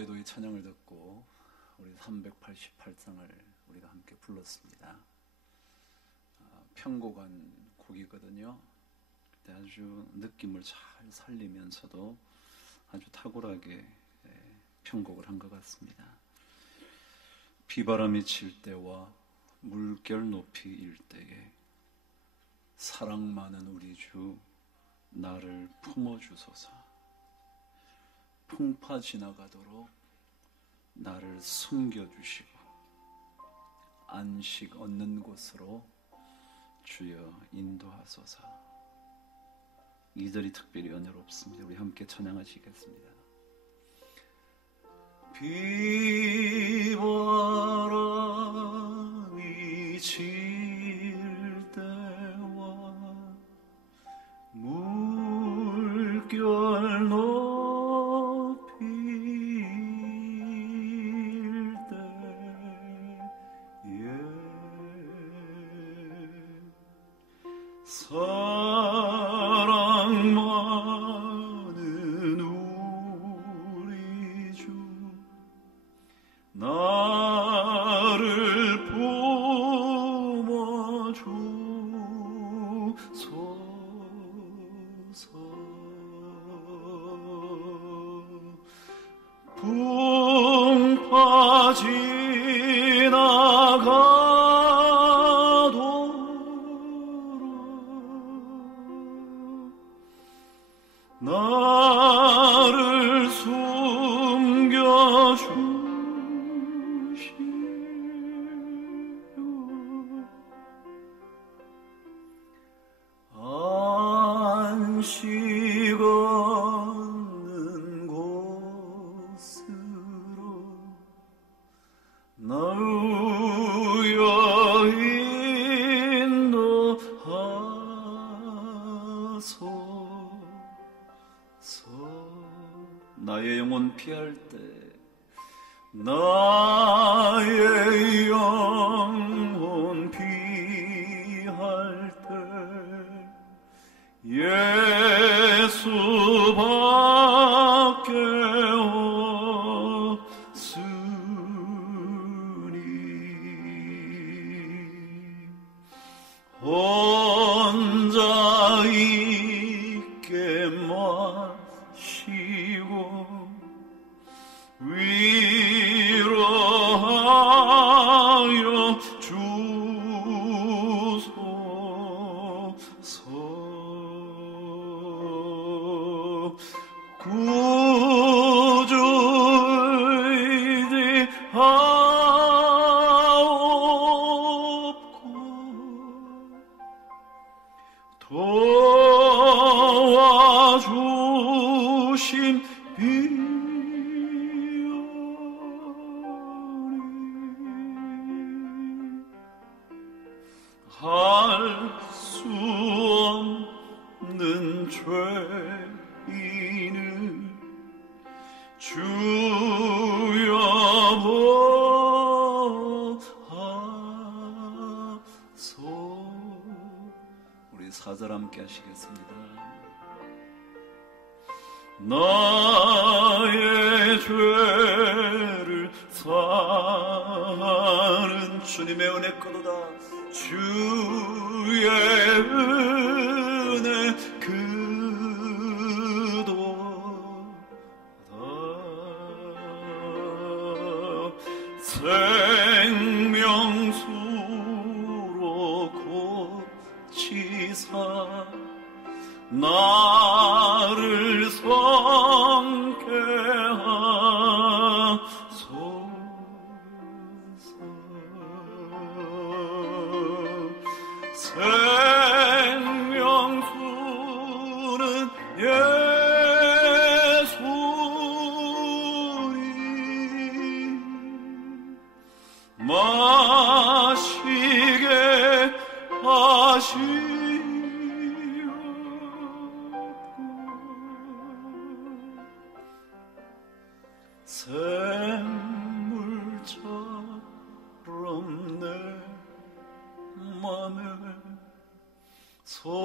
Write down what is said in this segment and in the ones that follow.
노래도 이 찬양을 듣고 우리 388장을 우리가 함께 불렀습니다. 편곡한 곡이거든요. 아주 느낌을 잘 살리면서도 아주 탁월하게 편곡을 한 것 같습니다. 비바람이 칠 때와 물결 높이 일 때에 사랑 많은 우리 주 나를 품어주소서. 풍파 지나가도록 나를 숨겨주시고 안식 얻는 곳으로 주여 인도하소서. 이절이 특별히 은혜롭습니다. 우리 함께 찬양하시겠습니다. 비바람이 칠 때와 물결 높이 일 때에 사랑 많은 우리 주 나를 품어주소서. 풍파 지나가도록 나를 숨겨주시오. 안식 얻는 곳으로 나우여 인도하소서. 나의 영혼 피할 때 나의 영혼 피할 때 예수밖에 없으니 혼자 있게 마시고 위로하여 주소서. 구주이지 하옵고 도와주신 할 수 없는 죄인을 주여 보하소. 우리 사절 함께 하시겠습니다. 나의 죄를 사하는 주님의 은혜 끊어다. 주의 은혜 그도다. 생명수로 고치사 나를 성케 하소서. 생명수는 예수니 마시게 하시옵고 샘물처럼 내 맘에 솟아나게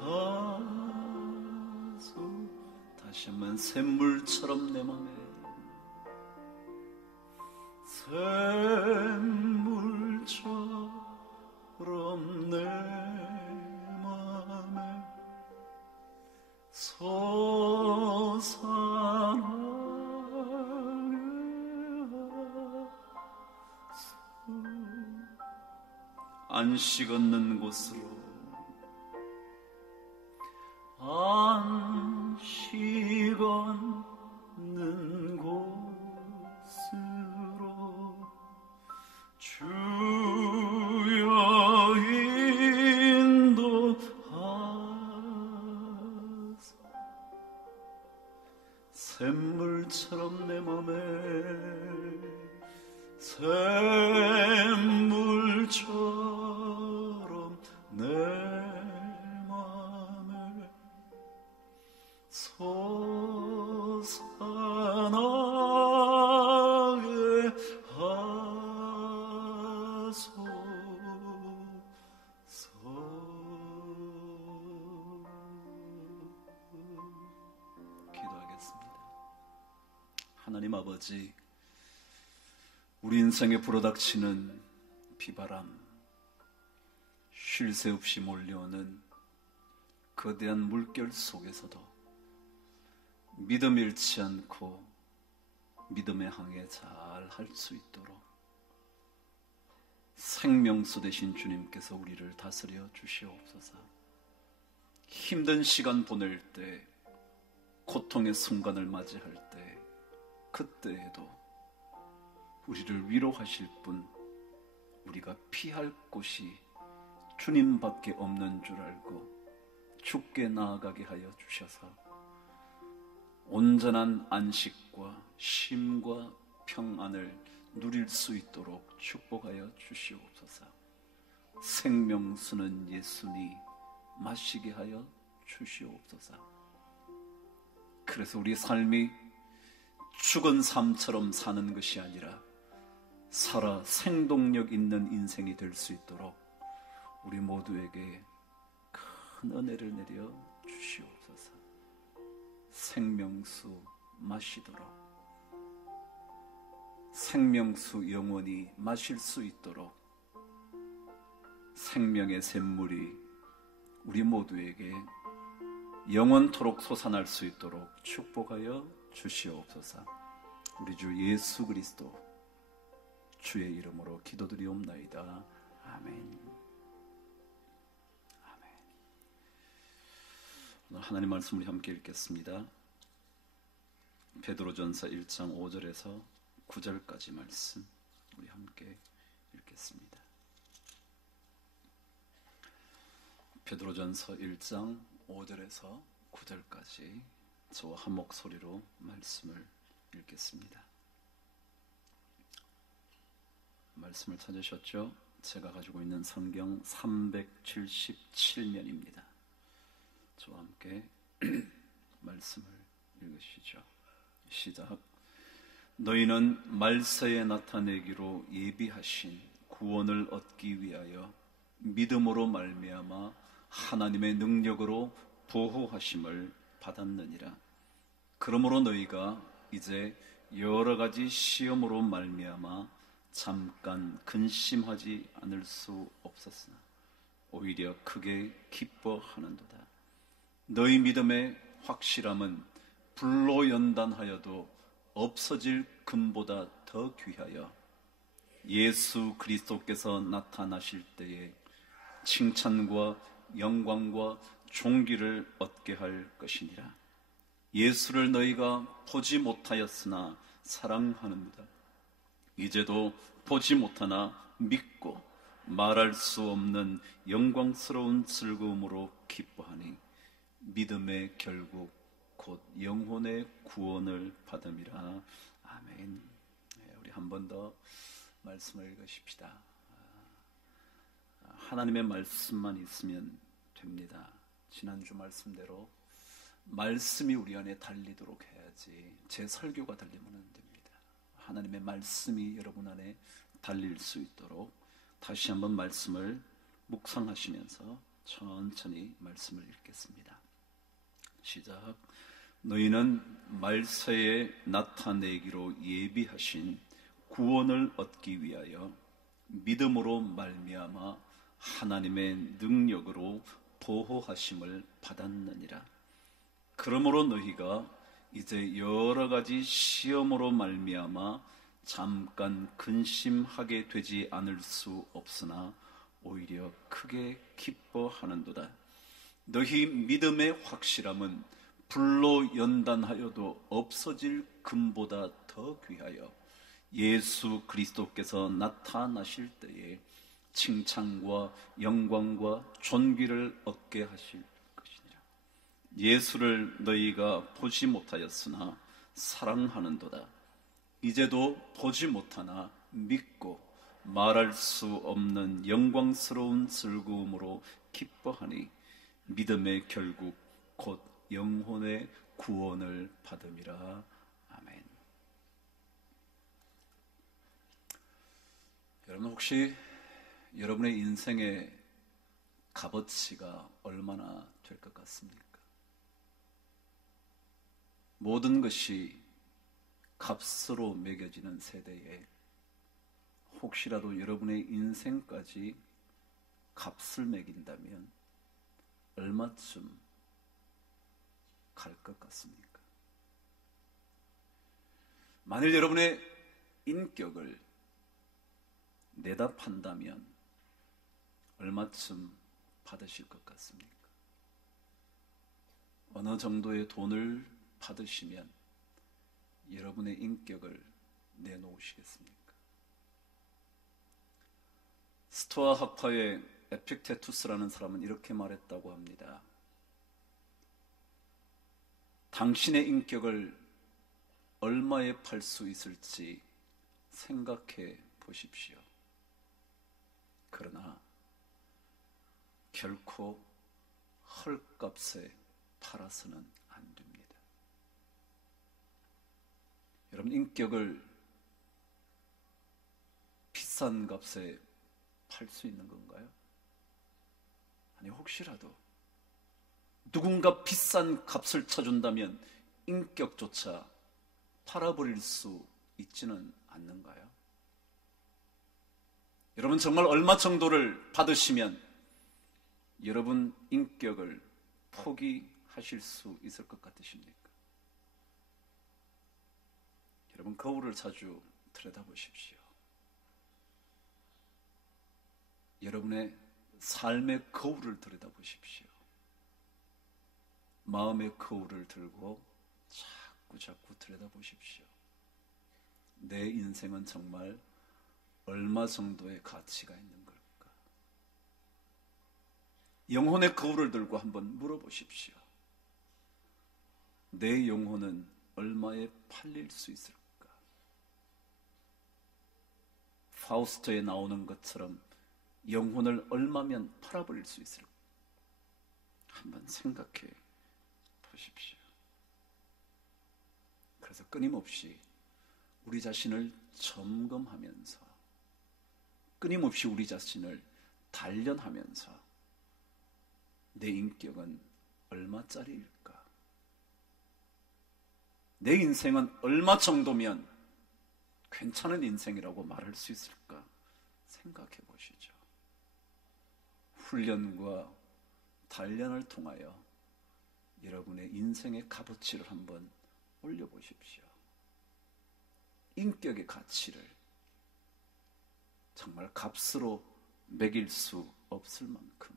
하소서. 샘물처럼 내 맘에 샘물처럼 내 맘에 솟아나게 하소. 안식 얻는 곳으로 안식 얻는 곳으로 주여 인도하사. 샘물처럼 내 맘에 샘물처럼 내 맘에 솟아나게 하소서. 기도하겠습니다. 하나님 아버지, 우리 인생에 불어닥치는 비바람, 쉴 새 없이 몰려오는 거대한 물결 속에서도 믿음 잃지 않고 믿음의 항해 잘 할 수 있도록 생명수 되신 주님께서 우리를 다스려 주시옵소서. 힘든 시간 보낼 때, 고통의 순간을 맞이할 때, 그때에도 우리를 위로하실 분, 우리가 피할 곳이 주님밖에 없는 줄 알고 주께 나아가게 하여 주셔서 온전한 안식과 쉼과 평안을 누릴 수 있도록 축복하여 주시옵소서. 생명수는 예수니 마시게 하여 주시옵소서. 그래서 우리 삶이 죽은 삶처럼 사는 것이 아니라 살아 생동력 있는 인생이 될 수 있도록 우리 모두에게 큰 은혜를 내려 주시옵소서. 생명수 마시도록, 생명수 영원히 마실 수 있도록 생명의 샘물이 우리 모두에게 영원토록 솟아날 수 있도록 축복하여 주시옵소서. 우리 주 예수 그리스도 주의 이름으로 기도드리옵나이다. 아멘. 아멘. 오늘 하나님 말씀 우리 함께 읽겠습니다. 베드로전서 1장 5절에서 9절까지 말씀 우리 함께 읽겠습니다. 베드로전서 1장 5절에서 9절까지 저와 한 목소리로 말씀을 읽겠습니다. 말씀을 찾으셨죠? 제가 가지고 있는 성경 377면입니다. 저와 함께 말씀을 읽으시죠. 시작. 너희는 말세에 나타내기로 예비하신 구원을 얻기 위하여 믿음으로 말미암아 하나님의 능력으로 보호하심을 받았느니라. 그러므로 너희가 이제 여러 가지 시험으로 말미암아 잠깐 근심하지 않을 수 없었으나 오히려 크게 기뻐하는도다. 너희 믿음의 확실함은 불로 연단하여도 없어질 금보다 더 귀하여 예수 그리스도께서 나타나실 때에 칭찬과 영광과 존귀를 얻게 할 것이니라. 예수를 너희가 보지 못하였으나 사랑하는도다. 이제도 보지 못하나 믿고 말할 수 없는 영광스러운 즐거움으로 기뻐하니 믿음의 결국 곧 영혼의 구원을 받음이라. 아멘. 우리 한 번 더 말씀을 읽으십시다. 하나님의 말씀만 있으면 됩니다. 지난주 말씀대로 말씀이 우리 안에 달리도록 해야지 제 설교가 달리면 안 됩니다. 하나님의 말씀이 여러분 안에 달릴 수 있도록 다시 한번 말씀을 묵상하시면서 천천히 말씀을 읽겠습니다. 시작. 너희는 말세에 나타내기로 예비하신 구원을 얻기 위하여 믿음으로 말미암아 하나님의 능력으로 보호하심을 받았느니라. 그러므로 너희가 이제 여러 가지 시험으로 말미암아 잠깐 근심하게 되지 않을 수 없으나 오히려 크게 기뻐하는도다. 너희 믿음의 확실함은 불로 연단하여도 없어질 금보다 더 귀하여 예수 그리스도께서 나타나실 때에 칭찬과 영광과 존귀를 얻게 하실 것이니라. 예수를 너희가 보지 못하였으나 사랑하는도다. 이제도 보지 못하나 믿고 말할 수 없는 영광스러운 즐거움으로 기뻐하니 믿음의 결국 곧 영혼의 구원을 받음이라. 아멘. 여러분, 혹시 여러분의 인생의 값어치가 얼마나 될 것 같습니까? 모든 것이 값으로 매겨지는 세대에 혹시라도 여러분의 인생까지 값을 매긴다면 얼마쯤 갈 것 같습니까? 만일 여러분의 인격을 내다 판다면 얼마쯤 받으실 것 같습니까? 어느 정도의 돈을 받으시면 여러분의 인격을 내놓으시겠습니까? 스토아 학파의 에픽테투스라는 사람은 이렇게 말했다고 합니다. 당신의 인격을 얼마에 팔 수 있을지 생각해 보십시오. 그러나 결코 헐값에 팔아서는 안 됩니다. 여러분, 인격을 비싼 값에 팔 수 있는 건가요? 아니, 혹시라도 누군가 비싼 값을 쳐준다면 인격조차 팔아버릴 수 있지는 않는가요? 여러분, 정말 얼마 정도를 받으시면 여러분 인격을 포기하실 수 있을 것 같으십니까? 여러분, 거울을 자주 들여다보십시오. 여러분의 삶의 거울을 들여다보십시오. 마음의 거울을 들고 자꾸 들여다보십시오. 내 인생은 정말 얼마 정도의 가치가 있는 걸까? 영혼의 거울을 들고 한번 물어보십시오. 내 영혼은 얼마에 팔릴 수 있을까? 파우스트에 나오는 것처럼 영혼을 얼마면 팔아버릴 수 있을까? 한번 생각해 보십시오. 그래서 끊임없이 우리 자신을 점검하면서, 끊임없이 우리 자신을 단련하면서 내 인격은 얼마짜리일까? 내 인생은 얼마 정도면 괜찮은 인생이라고 말할 수 있을까? 생각해 보시죠. 훈련과 단련을 통하여 여러분의 인생의 값어치를 한번 올려보십시오. 인격의 가치를 정말 값으로 매길 수 없을 만큼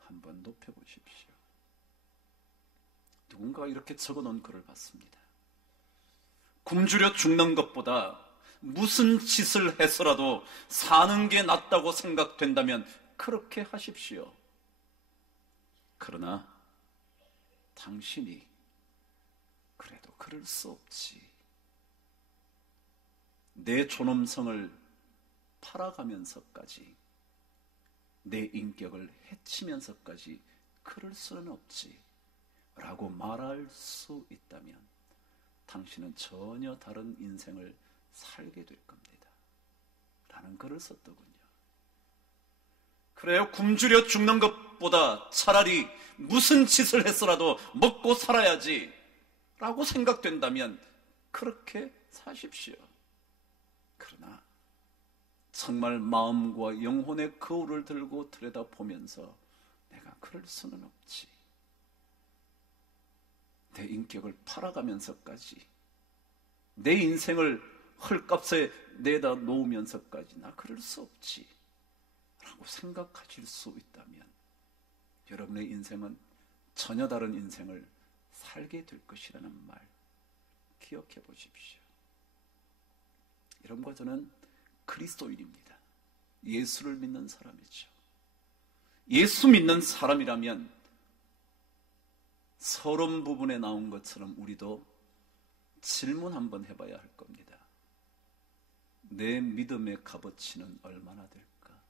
한번 높여보십시오. 누군가가 이렇게 적어놓은 글을 봤습니다. 굶주려 죽는 것보다 무슨 짓을 해서라도 사는 게 낫다고 생각된다면 그렇게 하십시오. 그러나 당신이 그래도 그럴 수 없지. 내 존엄성을 팔아가면서까지, 내 인격을 해치면서까지 그럴 수는 없지 라고 말할 수 있다면 당신은 전혀 다른 인생을 살게 될 겁니다 라는 글을 썼더군요. 그래요. 굶주려 죽는 것보다 차라리 무슨 짓을 했어라도 먹고 살아야지 라고 생각된다면 그렇게 사십시오. 그러나 정말 마음과 영혼의 거울을 들고 들여다보면서 내가 그럴 수는 없지. 내 인격을 팔아가면서까지, 내 인생을 헐값에 내다 놓으면서까지 나 그럴 수 없지 라고 생각하실 수 있다면 여러분의 인생은 전혀 다른 인생을 살게 될 것이라는 말 기억해 보십시오. 여러분과 저는 그리스도인입니다. 예수를 믿는 사람이죠. 예수 믿는 사람이라면 서론 부분에 나온 것처럼 우리도 질문 한번 해봐야 할 겁니다. 내 믿음의 값어치는 얼마나 될까?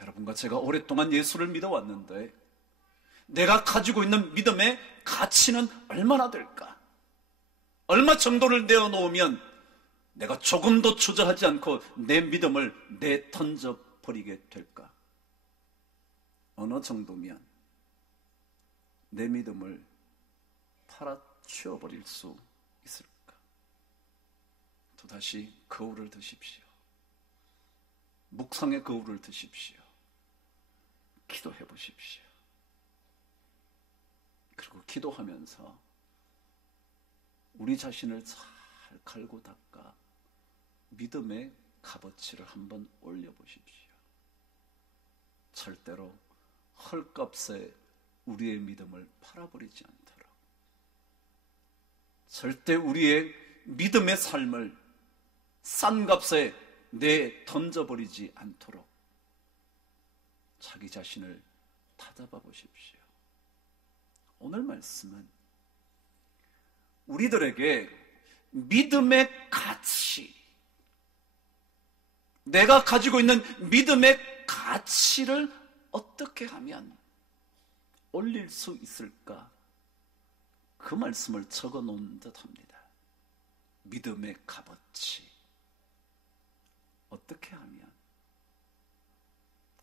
여러분과 제가 오랫동안 예수를 믿어왔는데 내가 가지고 있는 믿음의 가치는 얼마나 될까? 얼마 정도를 내어놓으면 내가 조금도 주저하지 않고 내 믿음을 내던져버리게 될까? 어느 정도면 내 믿음을 팔아치워버릴 수 있을까? 또다시 거울을 드십시오. 묵상의 거울을 드십시오. 기도해 보십시오. 그리고 기도하면서 우리 자신을 잘 갈고 닦아 믿음의 값어치를 한번 올려보십시오. 절대로 헐값에 우리의 믿음을 팔아버리지 않도록, 절대 우리의 믿음의 삶을 싼 값에 던져버리지 않도록 자기 자신을 다잡아 보십시오. 오늘 말씀은 우리들에게 믿음의 가치, 내가 가지고 있는 믿음의 가치를 어떻게 하면 올릴 수 있을까? 그 말씀을 적어 놓은 듯 합니다. 믿음의 값어치. 어떻게 하면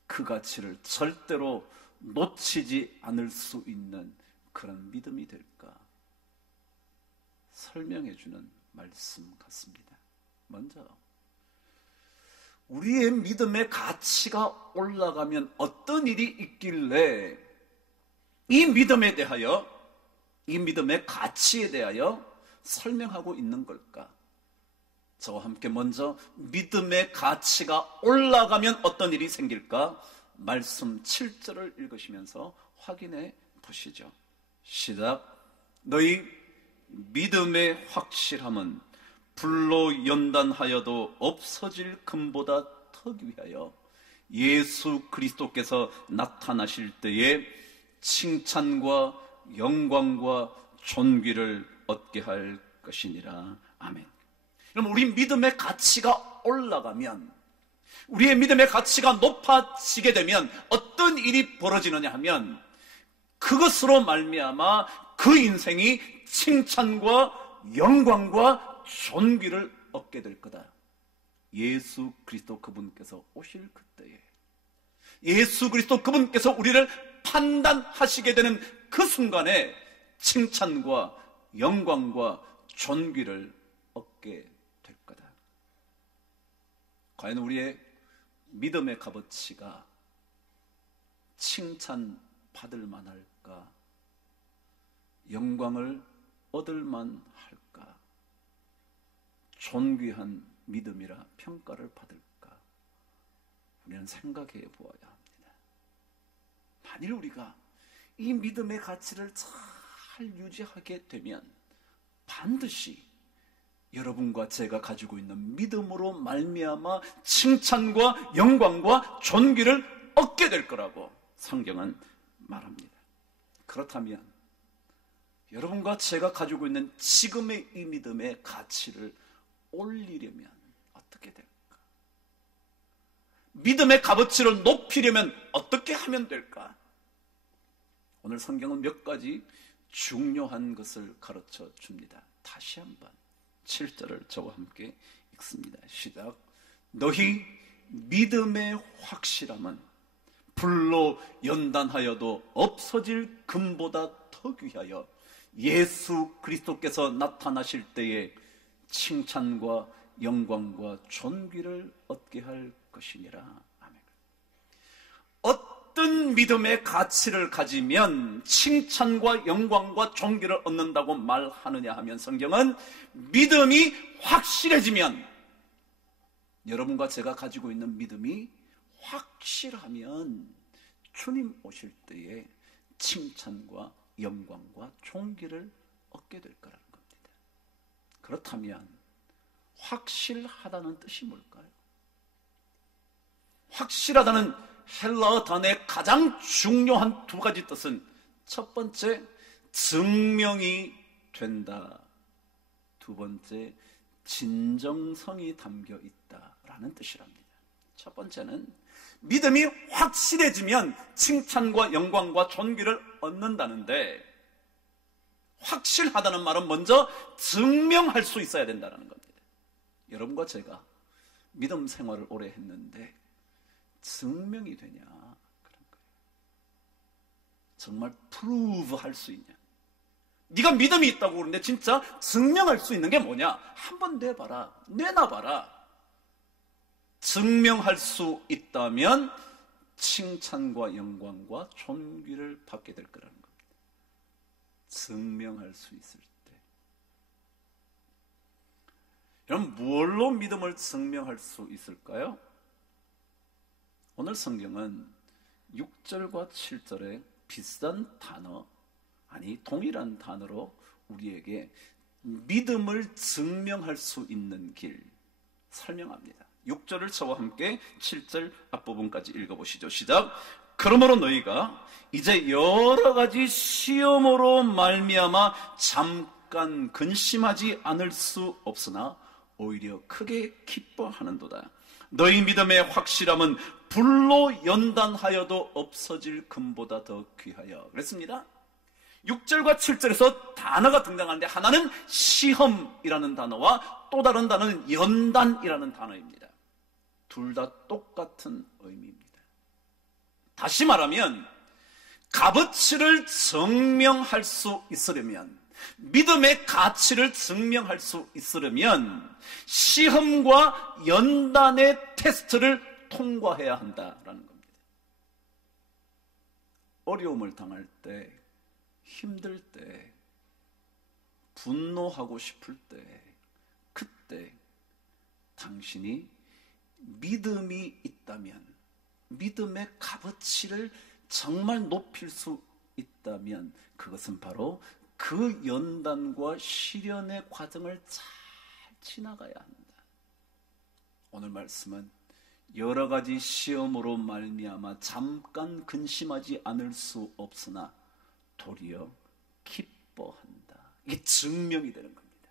그 가치를 절대로 놓치지 않을 수 있는 그런 믿음이 될까? 설명해 주는 말씀 같습니다. 먼저 우리의 믿음의 가치가 올라가면 어떤 일이 있길래 이 믿음에 대하여, 이 믿음의 가치에 대하여 설명하고 있는 걸까? 저와 함께 먼저 믿음의 가치가 올라가면 어떤 일이 생길까? 말씀 7절을 읽으시면서 확인해 보시죠. 시작. 너희 믿음의 확실함은 불로 연단하여도 없어질 금보다 더 귀하여 예수 그리스도께서 나타나실 때에 칭찬과 영광과 존귀를 얻게 할 것이니라. 아멘. 그럼 우리 믿음의 가치가 올라가면, 우리의 믿음의 가치가 높아지게 되면 어떤 일이 벌어지느냐 하면 그것으로 말미암아 그 인생이 칭찬과 영광과 존귀를 얻게 될 거다. 예수 그리스도 그분께서 오실 그때에, 예수 그리스도 그분께서 우리를 판단하시게 되는 그 순간에 칭찬과 영광과 존귀를 얻게 될 거다. 과연 우리의 믿음의 값어치가 칭찬받을 만할까? 영광을 얻을 만할까? 존귀한 믿음이라 평가를 받을까? 우리는 생각해 보아야 합니다. 만일 우리가 이 믿음의 가치를 잘 유지하게 되면 반드시 여러분과 제가 가지고 있는 믿음으로 말미암아 칭찬과 영광과 존귀를 얻게 될 거라고 성경은 말합니다. 그렇다면 여러분과 제가 가지고 있는 지금의 이 믿음의 가치를 올리려면 어떻게 될까? 믿음의 값어치를 높이려면 어떻게 하면 될까? 오늘 성경은 몇 가지 중요한 것을 가르쳐 줍니다. 다시 한번 7절을 저와 함께 읽습니다. 시작. 너희 믿음의 확실함은 불로 연단하여도 없어질 금보다 더 귀하여 예수 그리스도께서 나타나실 때에 칭찬과 영광과 존귀를 얻게 할 것이니라. 아멘. 어떤 믿음의 가치를 가지면 칭찬과 영광과 존귀를 얻는다고 말하느냐 하면, 성경은 믿음이 확실해지면, 여러분과 제가 가지고 있는 믿음이 확실하면 주님 오실 때에 칭찬과 영광과 존귀를 얻게 될 거라는 겁니다. 그렇다면 확실하다는 뜻이 뭘까요? 확실하다는 헬라어 단어의 가장 중요한 두 가지 뜻은, 첫 번째, 증명이 된다. 두 번째, 진정성이 담겨 있다라는 뜻이랍니다. 첫 번째는 믿음이 확실해지면 칭찬과 영광과 존귀를 얻는다는데, 확실하다는 말은 먼저 증명할 수 있어야 된다는 겁니다. 여러분과 제가 믿음 생활을 오래 했는데 증명이 되냐, 그런 거예요. 정말 프루브 할 수 있냐. 네가 믿음이 있다고 그러는데 진짜 증명할 수 있는 게 뭐냐? 한번 내봐라, 내놔봐라. 증명할 수 있다면 칭찬과 영광과 존귀를 받게 될 거라는 겁니다. 증명할 수 있을 때. 여러분, 뭘로 믿음을 증명할 수 있을까요? 오늘 성경은 6절과 7절에 비슷한 단어, 아니 동일한 단어로 우리에게 믿음을 증명할 수 있는 길 설명합니다. 6절을 저와 함께 7절 앞부분까지 읽어보시죠. 시작. 그러므로 너희가 이제 여러 가지 시험으로 말미암아 잠깐 근심하지 않을 수 없으나 오히려 크게 기뻐하는도다. 너희 믿음의 확실함은 불로 연단하여도 없어질 금보다 더 귀하여. 그랬습니다. 6절과 7절에서 단어가 등장하는데, 하나는 시험이라는 단어와 또 다른 단어는 연단이라는 단어입니다. 둘 다 똑같은 의미입니다. 다시 말하면 값어치를 증명할 수 있으려면, 믿음의 가치를 증명할 수 있으려면 시험과 연단의 테스트를 통과해야 한다라는 겁니다. 어려움을 당할 때, 힘들 때, 분노하고 싶을 때, 그때 당신이 믿음이 있다면, 믿음의 값어치를 정말 높일 수 있다면, 그것은 바로 그 연단과 시련의 과정을 잘 지나가야 한다. 오늘 말씀은 여러 가지 시험으로 말미암아 잠깐 근심하지 않을 수 없으나 도리어 기뻐한다. 이게 증명이 되는 겁니다.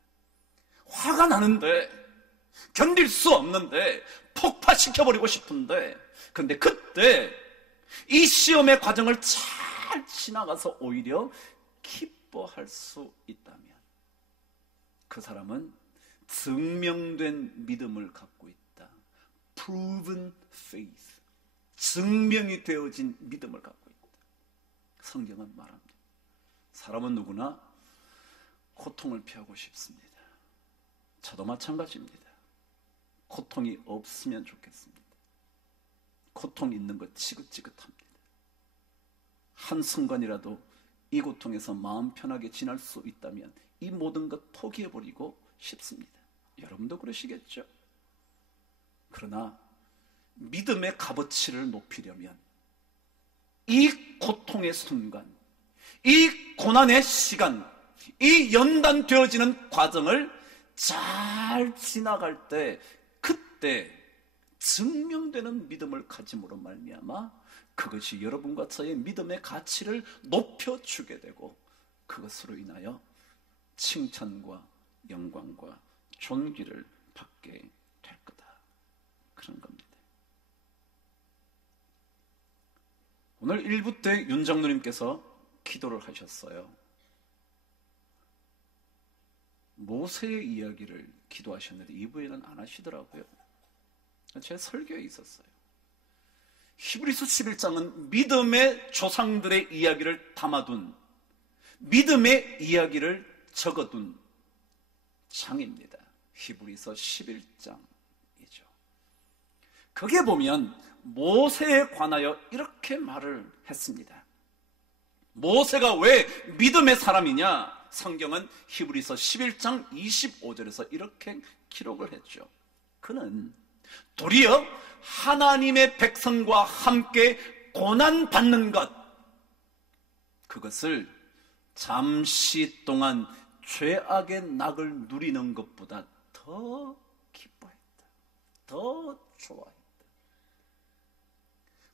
화가 나는데, 견딜 수 없는데, 폭파시켜버리고 싶은데, 근데 그때 이 시험의 과정을 잘 지나가서 오히려 기뻐할 수 있다면 그 사람은 증명된 믿음을 갖고 있다. Proven faith. 증명이 되어진 믿음을 갖고 있다. 성경은 말합니다. 사람은 누구나 고통을 피하고 싶습니다. 저도 마찬가지입니다. 고통이 없으면 좋겠습니다. 고통 있는 것 지긋지긋합니다. 한순간이라도 이 고통에서 마음 편하게 지날 수 있다면 이 모든 것 포기해버리고 싶습니다. 여러분도 그러시겠죠? 그러나 믿음의 값어치를 높이려면 이 고통의 순간, 이 고난의 시간, 이 연단되어지는 과정을 잘 지나갈 때, 그때 증명되는 믿음을 가짐으로 말미암아 그것이 여러분과 저의 믿음의 가치를 높여주게 되고, 그것으로 인하여 칭찬과 영광과 존귀를 받게 될 거다. 그런 겁니다. 오늘 1부 때 윤정누님께서 기도를 하셨어요. 모세의 이야기를 기도하셨는데 2부에는 안 하시더라고요. 제 설교에 있었어요. 히브리서 11장은 믿음의 조상들의 이야기를 담아둔, 믿음의 이야기를 적어둔 장입니다. 히브리서 11장이죠. 거기에 보면 모세에 관하여 이렇게 말을 했습니다. 모세가 왜 믿음의 사람이냐? 성경은 히브리서 11장 25절에서 이렇게 기록을 했죠. 그는 도리어 하나님의 백성과 함께 고난받는 것, 그것을 잠시 동안 죄악의 낙을 누리는 것보다 더 기뻐했다. 더 좋아했다.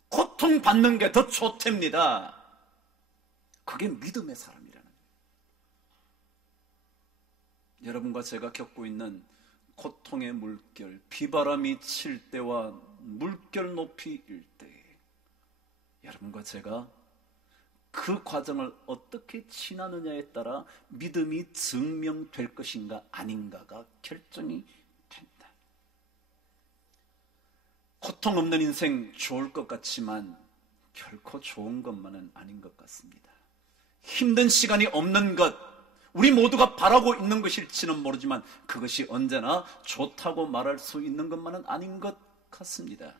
고통받는 게 더 좋답니다. 그게 믿음의 사람이라는 거예요. 여러분과 제가 겪고 있는 고통의 물결, 비바람이 칠 때와 물결 높이 일 때, 여러분과 제가 그 과정을 어떻게 지나느냐에 따라 믿음이 증명될 것인가 아닌가가 결정이 된다. 고통 없는 인생 좋을 것 같지만 결코 좋은 것만은 아닌 것 같습니다. 힘든 시간이 없는 것, 우리 모두가 바라고 있는 것일지는 모르지만 그것이 언제나 좋다고 말할 수 있는 것만은 아닌 것 같습니다.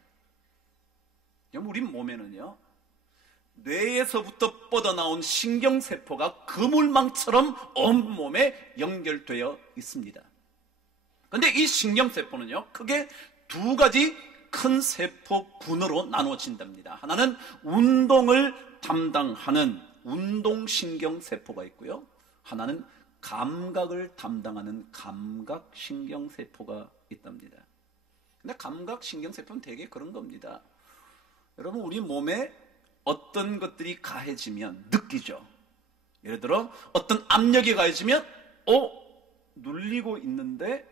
우리 몸에는요, 뇌에서부터 뻗어나온 신경세포가 그물망처럼 온몸에 연결되어 있습니다. 그런데 이 신경세포는요, 크게 두 가지 큰 세포군으로 나눠진답니다. 하나는 운동을 담당하는 운동신경세포가 있고요, 하나는 감각을 담당하는 감각신경세포가 있답니다. 근데 감각신경세포는 되게 그런 겁니다. 여러분, 우리 몸에 어떤 것들이 가해지면 느끼죠. 예를 들어 어떤 압력이 가해지면 눌리고 있는데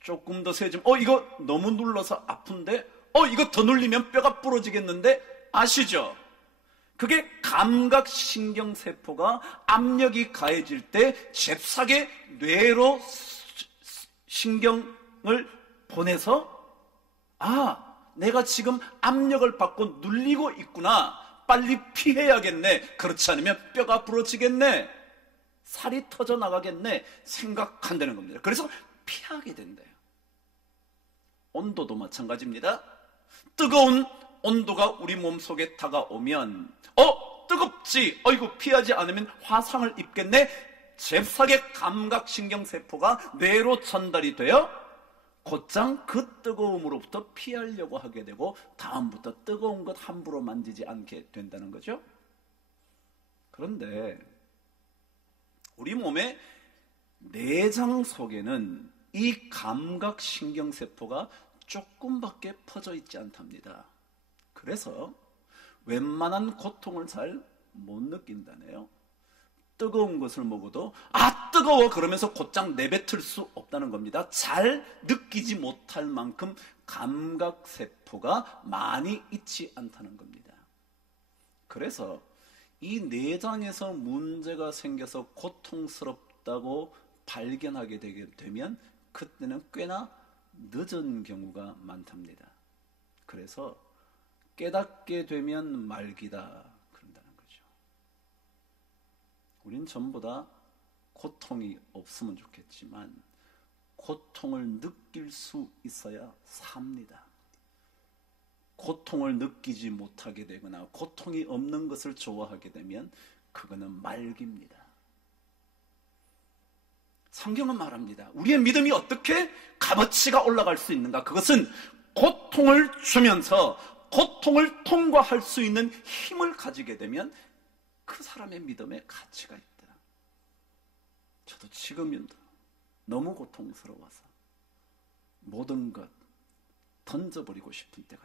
조금 더 세지면 이거 너무 눌러서 아픈데 이거 더 눌리면 뼈가 부러지겠는데, 아시죠? 그게 감각신경세포가 압력이 가해질 때 잽싸게 뇌로 신경을 보내서 내가 지금 압력을 받고 눌리고 있구나, 빨리 피해야겠네, 그렇지 않으면 뼈가 부러지겠네, 살이 터져 나가겠네 생각한다는 겁니다. 그래서 피하게 된대요. 온도도 마찬가지입니다. 뜨거운 온도가 우리 몸속에 다가오면 뜨겁지, 이거 피하지 않으면 화상을 입겠네, 잽싸게 감각신경세포가 뇌로 전달이 되어 곧장 그 뜨거움으로부터 피하려고 하게 되고 다음부터 뜨거운 것 함부로 만지지 않게 된다는 거죠. 그런데 우리 몸의 내장 속에는 이 감각신경세포가 조금밖에 퍼져 있지 않답니다. 그래서 웬만한 고통을 잘 못 느낀다네요. 뜨거운 것을 먹어도 뜨거워 그러면서 곧장 내뱉을 수 없다는 겁니다. 잘 느끼지 못할 만큼 감각세포가 많이 있지 않다는 겁니다. 그래서 이 내장에서 문제가 생겨서 고통스럽다고 발견하게 되게 되면 그때는 꽤나 늦은 경우가 많답니다. 그래서 깨닫게 되면 말기다 그런다는 거죠. 우린 전부 다 고통이 없으면 좋겠지만 고통을 느낄 수 있어야 삽니다. 고통을 느끼지 못하게 되거나 고통이 없는 것을 좋아하게 되면 그거는 말기입니다. 성경은 말합니다. 우리의 믿음이 어떻게 값어치가 올라갈 수 있는가? 그것은 고통을 주면서 고통을 통과할 수 있는 힘을 가지게 되면 그 사람의 믿음에 가치가 있다. 저도 지금은 너무 고통스러워서 모든 것 던져버리고 싶은 때가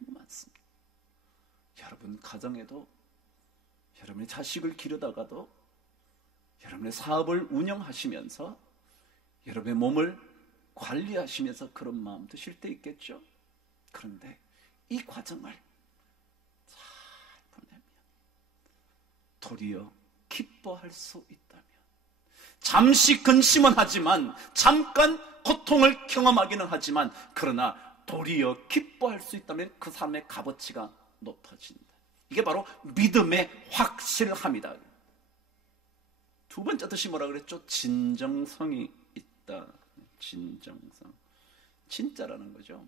너무 많습니다. 여러분 가정에도, 여러분의 자식을 기르다가도, 여러분의 사업을 운영하시면서, 여러분의 몸을 관리하시면서 그런 마음 드실 때 있겠죠? 그런데 이 과정을 잘 보내면 도리어 기뻐할 수 있다면, 잠시 근심은 하지만, 잠깐 고통을 경험하기는 하지만, 그러나 도리어 기뻐할 수 있다면 그 사람의 값어치가 높아진다. 이게 바로 믿음의 확실함이다. 두 번째 뜻이 뭐라 그랬죠? 진정성이 있다. 진정성. 진짜라는 거죠.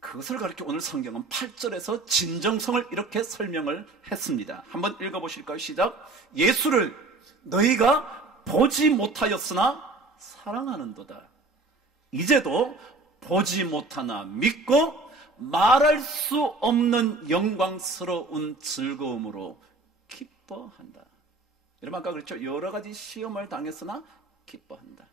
그것을 가리켜 오늘 성경은 8절에서 진정성을 이렇게 설명을 했습니다. 한번 읽어보실까요? 시작. 예수를 너희가 보지 못하였으나 사랑하는도다. 이제도 보지 못하나 믿고 말할 수 없는 영광스러운 즐거움으로 기뻐한다. 여러분 아까 그랬죠? 여러 가지 시험을 당했으나 기뻐한다.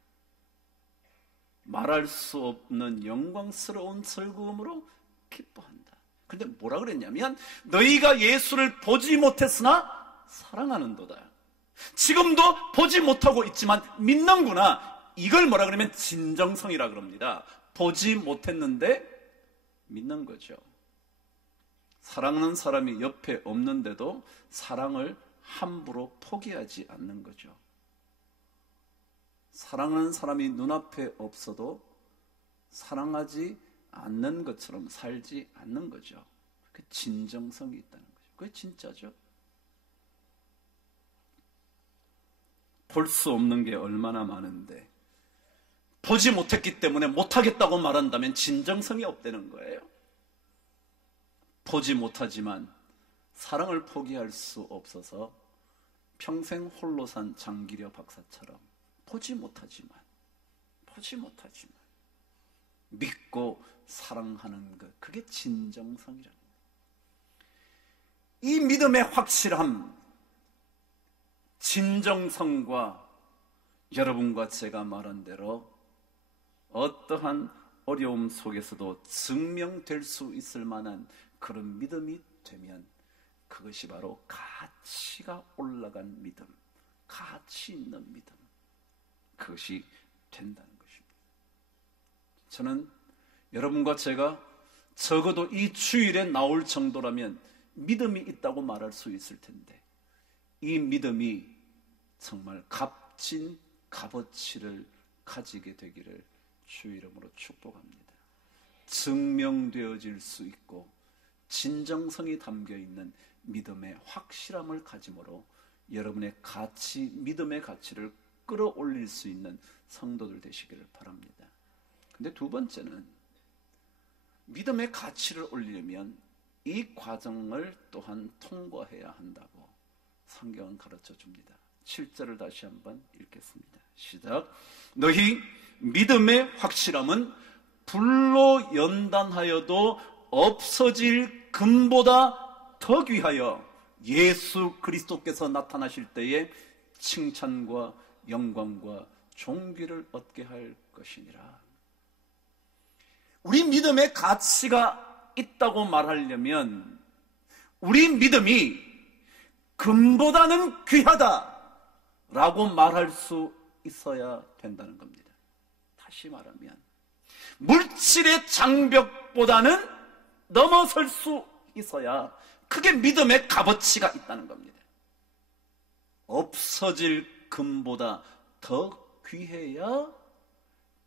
말할 수 없는 영광스러운 즐거움으로 기뻐한다. 그런데 뭐라 그랬냐면 너희가 예수를 보지 못했으나 사랑하는도다. 지금도 보지 못하고 있지만 믿는구나. 이걸 뭐라 그러면 진정성이라 그럽니다. 보지 못했는데 믿는 거죠. 사랑하는 사람이 옆에 없는데도 사랑을 함부로 포기하지 않는 거죠. 사랑하는 사람이 눈앞에 없어도 사랑하지 않는 것처럼 살지 않는 거죠. 그 진정성이 있다는 거죠. 그게 진짜죠. 볼 수 없는 게 얼마나 많은데 보지 못했기 때문에 못하겠다고 말한다면 진정성이 없다는 거예요. 보지 못하지만 사랑을 포기할 수 없어서 평생 홀로 산 장기려 박사처럼 보지 못하지만 믿고 사랑하는 것, 그게 진정성이라는 거예요. 이 믿음의 확실함, 진정성과 여러분과 제가 말한 대로 어떠한 어려움 속에서도 증명될 수 있을 만한 그런 믿음이 되면 그것이 바로 가치가 올라간 믿음, 가치 있는 믿음, 그것이 된다는 것입니다. 저는 여러분과 제가 적어도 이 주일에 나올 정도라면 믿음이 있다고 말할 수 있을 텐데 이 믿음이 정말 값진 값어치를 가지게 되기를 주 이름으로 축복합니다. 증명되어질 수 있고 진정성이 담겨있는 믿음의 확실함을 가짐으로 여러분의 가치, 믿음의 가치를 끌어올릴 수 있는 성도들 되시기를 바랍니다. 근데 두 번째는 믿음의 가치를 올리려면 이 과정을 또한 통과해야 한다고 성경은 가르쳐 줍니다. 7절을 다시 한번 읽겠습니다. 시작. 너희 믿음의 확실함은 불로 연단하여도 없어질 금보다 더 귀하여 예수 그리스도께서 나타나실 때에 칭찬과 영광과 존귀를 얻게 할 것이니라. 우리 믿음의 가치가 있다고 말하려면 우리 믿음이 금보다는 귀하다라고 말할 수 있어야 된다는 겁니다. 다시 말하면 물질의 장벽보다는 넘어설 수 있어야 그게 믿음의 값어치가 있다는 겁니다. 없어질 금보다 더 귀해야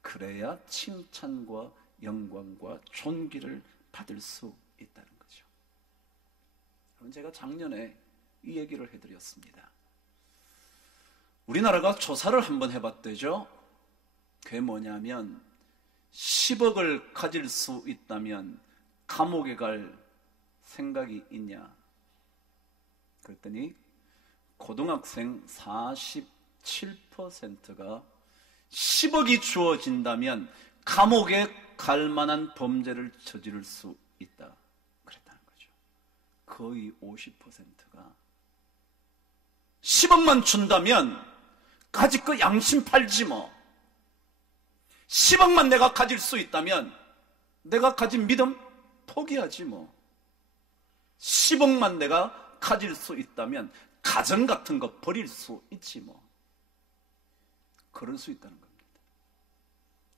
그래야 칭찬과 영광과 존귀를 받을 수 있다는 거죠. 제가 작년에 이 얘기를 해드렸습니다. 우리나라가 조사를 한번 해봤대죠. 그게 뭐냐면 10억을 가질 수 있다면 감옥에 갈 생각이 있냐? 그랬더니 고등학생 47%가 10억이 주어진다면 감옥에 갈 만한 범죄를 저지를 수 있다 그랬다는 거죠. 거의 50%가 10억만 준다면 가질 거 양심 팔지 뭐. 10억만 내가 가질 수 있다면 내가 가진 믿음 포기하지 뭐. 10억만 내가 가질 수 있다면 가정 같은 거 버릴 수 있지 뭐. 그럴 수 있다는 겁니다.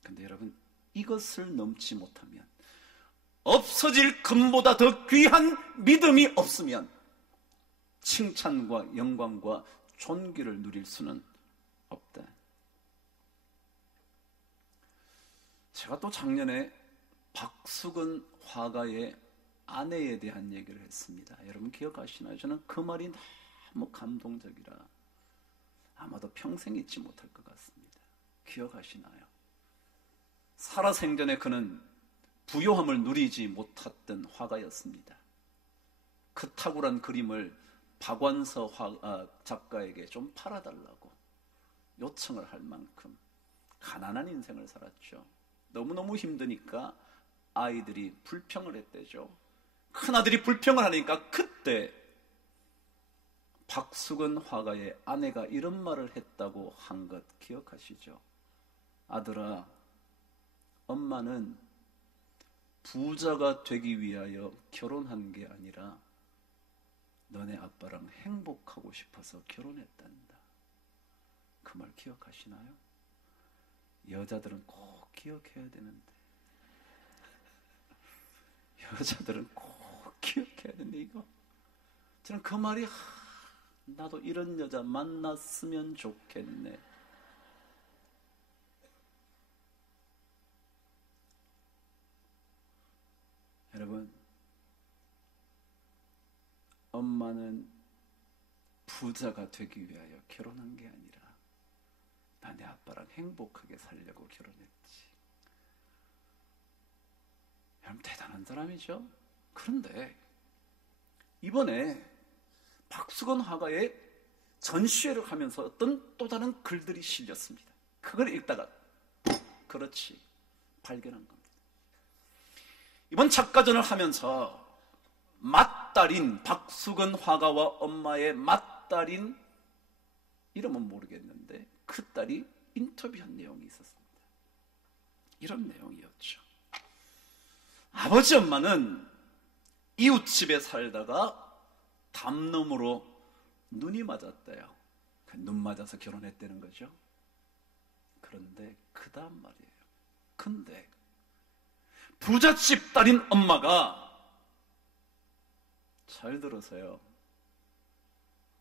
근데 여러분, 이것을 넘지 못하면, 없어질 금보다 더 귀한 믿음이 없으면 칭찬과 영광과 존귀를 누릴 수는 없다. 제가 또 작년에 박수근 화가의 아내에 대한 얘기를 했습니다. 여러분 기억하시나요? 저는 그 말이 너무 감동적이라 아마도 평생 잊지 못할 것 같습니다. 기억하시나요? 살아생전에 그는 부요함을 누리지 못했던 화가였습니다. 그 탁월한 그림을 박완서 작가에게 좀 팔아달라고 요청을 할 만큼 가난한 인생을 살았죠. 너무너무 힘드니까 아이들이 불평을 했대죠. 큰아들이 불평을 하니까 그때 박수근 화가의 아내가 이런 말을 했다고 한 것 기억하시죠? 아들아, 엄마는 부자가 되기 위하여 결혼한 게 아니라 너네 아빠랑 행복하고 싶어서 결혼했단다. 그 말 기억하시나요? 여자들은 꼭 기억해야 되는데, 여자들은 꼭 기억해야 되는데, 이거 저는 그 말이 나도 이런 여자 만났으면 좋겠네. 여러분, 엄마는 부자가 되기 위하여 결혼한 게 아니라 나 내 아빠랑 행복하게 살려고 결혼했지. 여러분 대단한 사람이죠. 그런데 이번에 박수근 화가의 전시회를 하면서 어떤 또 다른 글들이 실렸습니다. 그걸 읽다가 그렇지 발견한 겁니다. 이번 작가전을 하면서 맏딸인 박수근 화가와 엄마의 맏딸인 이름은 모르겠는데 그 딸이 인터뷰한 내용이 있었습니다. 이런 내용이었죠. 아버지 엄마는 이웃집에 살다가 담nom으로 눈이 맞았대요. 눈 맞아서 결혼했다는 거죠. 그런데 그 다음 말이에요. 근데 부잣집 딸인 엄마가 잘 들으세요.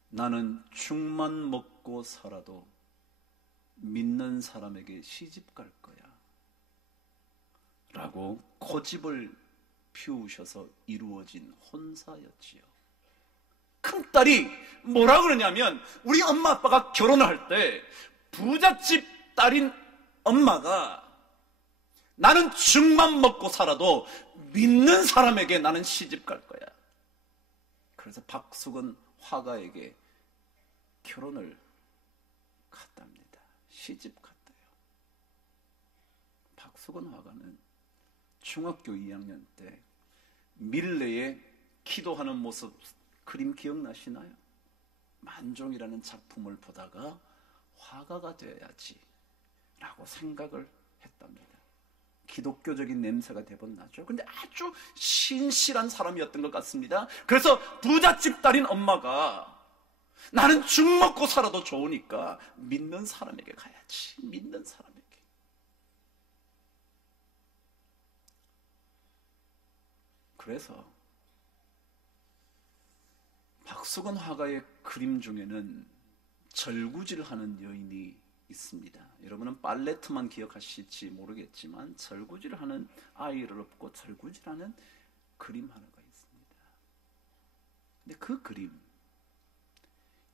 나는 죽만 먹고 살아도 믿는 사람에게 시집 갈 거야 라고 고집을 피우셔서 이루어진 혼사였지요. 큰딸이 뭐라 그러냐면 우리 엄마 아빠가 결혼을 할 때 부잣집 딸인 엄마가 나는 죽만 먹고 살아도 믿는 사람에게 나는 시집 갈 거야. 그래서 박수근 화가에게 결혼을 갔답니다. 시집 갔대요. 박수근 화가는 중학교 2학년 때 밀레에 기도하는 모습 그림 기억나시나요? 만종이라는 작품을 보다가 화가가 되어야지 라고 생각을 했답니다. 기독교적인 냄새가 대번 나죠. 근데 아주 신실한 사람이었던 것 같습니다. 그래서 부잣집 딸인 엄마가 나는 죽 먹고 살아도 좋으니까 믿는 사람에게 가야지. 믿는 사람에게. 그래서 박수근 화가의 그림 중에는 절구질하는 여인이 있습니다. 여러분은 발레트만 기억하실지 모르겠지만 절구질하는 아이를 업고 절구질하는 그림 하나가 있습니다. 근데 그 그림,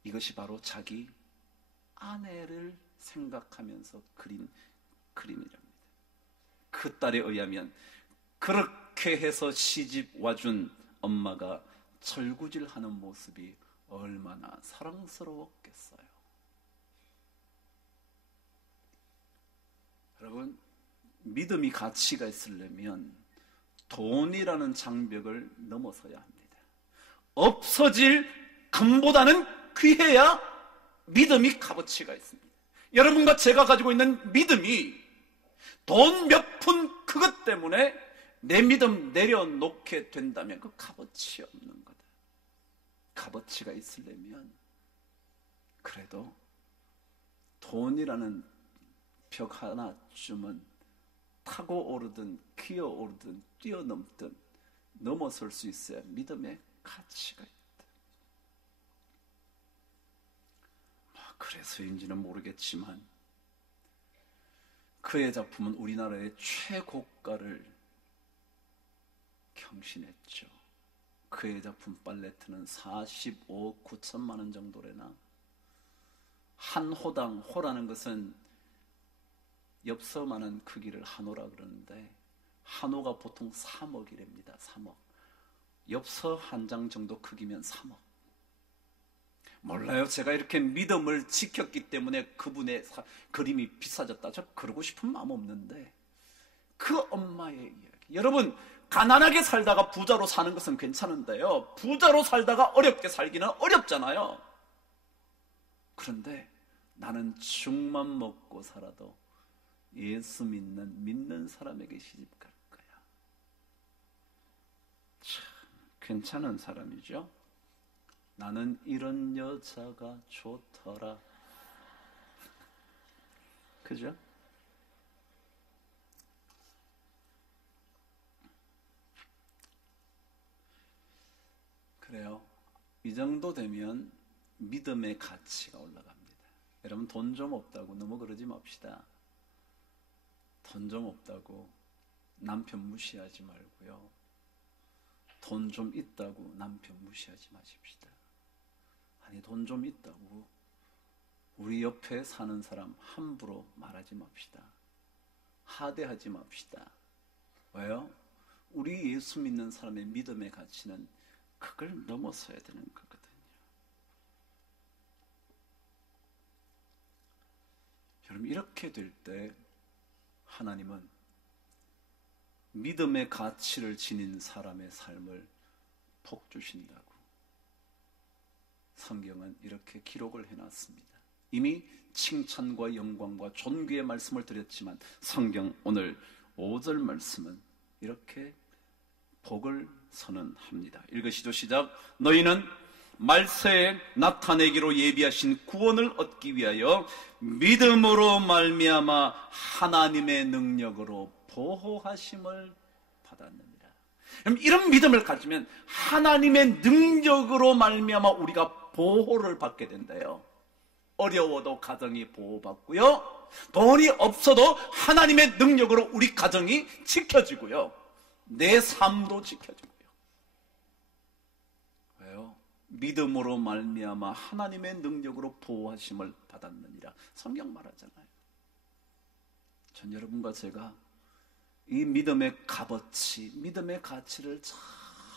이것이 바로 자기 아내를 생각하면서 그린 그림이랍니다. 그 딸에 의하면 그렇게 해서 시집 와준 엄마가 절구질하는 모습이 얼마나 사랑스러웠겠어요. 여러분, 믿음이 가치가 있으려면 돈이라는 장벽을 넘어서야 합니다. 없어질 금보다는 귀해야 믿음이 값어치가 있습니다. 여러분과 제가 가지고 있는 믿음이 돈 몇 푼 그것 때문에 내 믿음 내려놓게 된다면 그 값어치 없는 거다. 값어치가 있으려면 그래도 돈이라는 벽 하나쯤은 타고 오르든 기어 오르든 뛰어넘든 넘어설 수 있어야 믿음의 가치가 있다. 그래서인지는 모르겠지만 그의 작품은 우리나라의 최고가를 경신했죠. 그의 작품 팔레트는 45억 9천만 원 정도래나. 한 호당, 호라는 것은 엽서만한 크기를 한 호라 그러는데 한 호가 보통 3억이랍니다. 3억. 엽서 한 장 정도 크기면 3억. 몰라요. 제가 이렇게 믿음을 지켰기 때문에 그분의 그림이 비싸졌다. 저 그러고 싶은 마음 없는데 그 엄마의 이야기. 여러분, 가난하게 살다가 부자로 사는 것은 괜찮은데요, 부자로 살다가 어렵게 살기는 어렵잖아요. 그런데 나는 죽만 먹고 살아도 예수 믿는 사람에게 시집갈 거야. 참 괜찮은 사람이죠. 나는 이런 여자가 좋더라. 그죠? 그래요. 이 정도 되면 믿음의 가치가 올라갑니다. 여러분, 돈 좀 없다고 너무 그러지 맙시다. 돈 좀 없다고 남편 무시하지 말고요. 돈 좀 있다고 남편 무시하지 마십시다. 아니, 돈 좀 있다고 우리 옆에 사는 사람 함부로 말하지 맙시다. 하대하지 맙시다. 왜요? 우리 예수 믿는 사람의 믿음의 가치는 그걸 넘어서야 되는 거거든요. 여러분, 이렇게 될 때 하나님은 믿음의 가치를 지닌 사람의 삶을 복 주신다고 성경은 이렇게 기록을 해놨습니다. 이미 칭찬과 영광과 존귀의 말씀을 드렸지만 성경 오늘 5절 말씀은 이렇게 복을 선언합니다. 읽으시죠. 시작. 너희는 말세에 나타내기로 예비하신 구원을 얻기 위하여 믿음으로 말미암아 하나님의 능력으로 보호하심을 받았느니라. 그럼 이런 믿음을 가지면 하나님의 능력으로 말미암아 우리가 보호를 받게 된대요. 어려워도 가정이 보호받고요, 돈이 없어도 하나님의 능력으로 우리 가정이 지켜지고요, 내 삶도 지켜지고요. 왜요? 믿음으로 말미암아 하나님의 능력으로 보호하심을 받았느니라 성경 말하잖아요. 전 여러분과 제가 이 믿음의 값어치, 믿음의 가치를 잘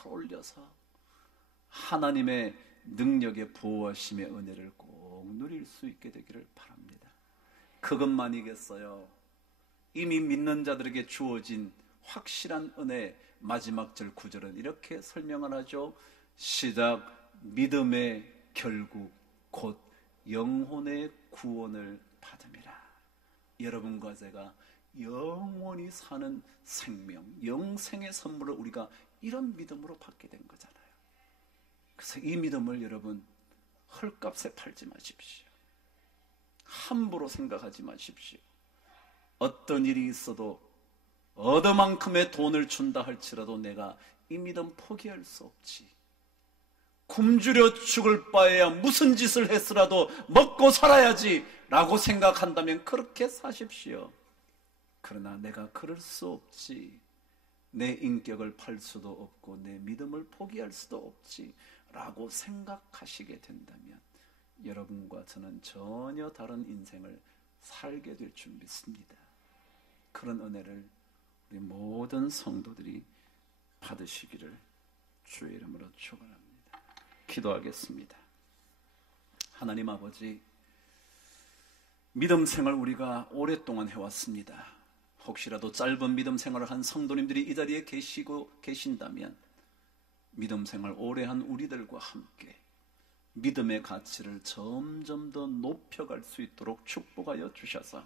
올려서 하나님의 능력의 보호하심의 은혜를 꼭 누릴 수 있게 되기를 바랍니다. 그것만이겠어요? 이미 믿는 자들에게 주어진 확실한 은혜, 마지막 절 9절은 이렇게 설명을 하죠. 시작. 믿음의 결국 곧 영혼의 구원을 받음이라. 여러분과 제가 영원히 사는 생명, 영생의 선물을 우리가 이런 믿음으로 받게 된 거잖아요. 그래서 이 믿음을 여러분 헐값에 팔지 마십시오. 함부로 생각하지 마십시오. 어떤 일이 있어도 어디만큼의 돈을 준다 할지라도 내가 이 믿음 포기할 수 없지. 굶주려 죽을 바에야 무슨 짓을 했으라도 먹고 살아야지 라고 생각한다면 그렇게 사십시오. 그러나 내가 그럴 수 없지, 내 인격을 팔 수도 없고 내 믿음을 포기할 수도 없지 라고 생각하시게 된다면 여러분과 저는 전혀 다른 인생을 살게 될 줄 믿습니다. 그런 은혜를 우리 모든 성도들이 받으시기를 주의 이름으로 축원합니다. 기도하겠습니다. 하나님 아버지, 믿음 생활 우리가 오랫동안 해왔습니다. 혹시라도 짧은 믿음 생활을 한 성도님들이 이 자리에 계신다면 믿음 생활 오래 한 우리들과 함께 믿음의 가치를 점점 더 높여갈 수 있도록 축복하여 주셔서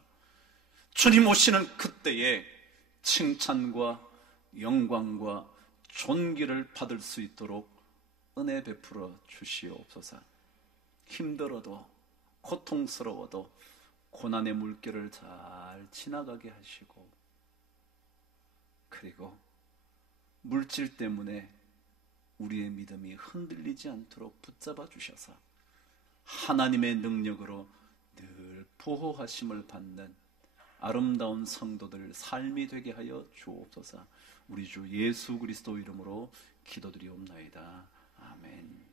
주님 오시는 그때에 칭찬과 영광과 존귀를 받을 수 있도록 은혜 베풀어 주시옵소서. 힘들어도 고통스러워도 고난의 물결을 잘 지나가게 하시고, 그리고 물질 때문에 우리의 믿음이 흔들리지 않도록 붙잡아 주셔서 하나님의 능력으로 늘 보호하심을 받는 아름다운 성도들 삶이 되게 하여 주옵소서. 우리 주 예수 그리스도 이름으로 기도드리옵나이다. 아멘.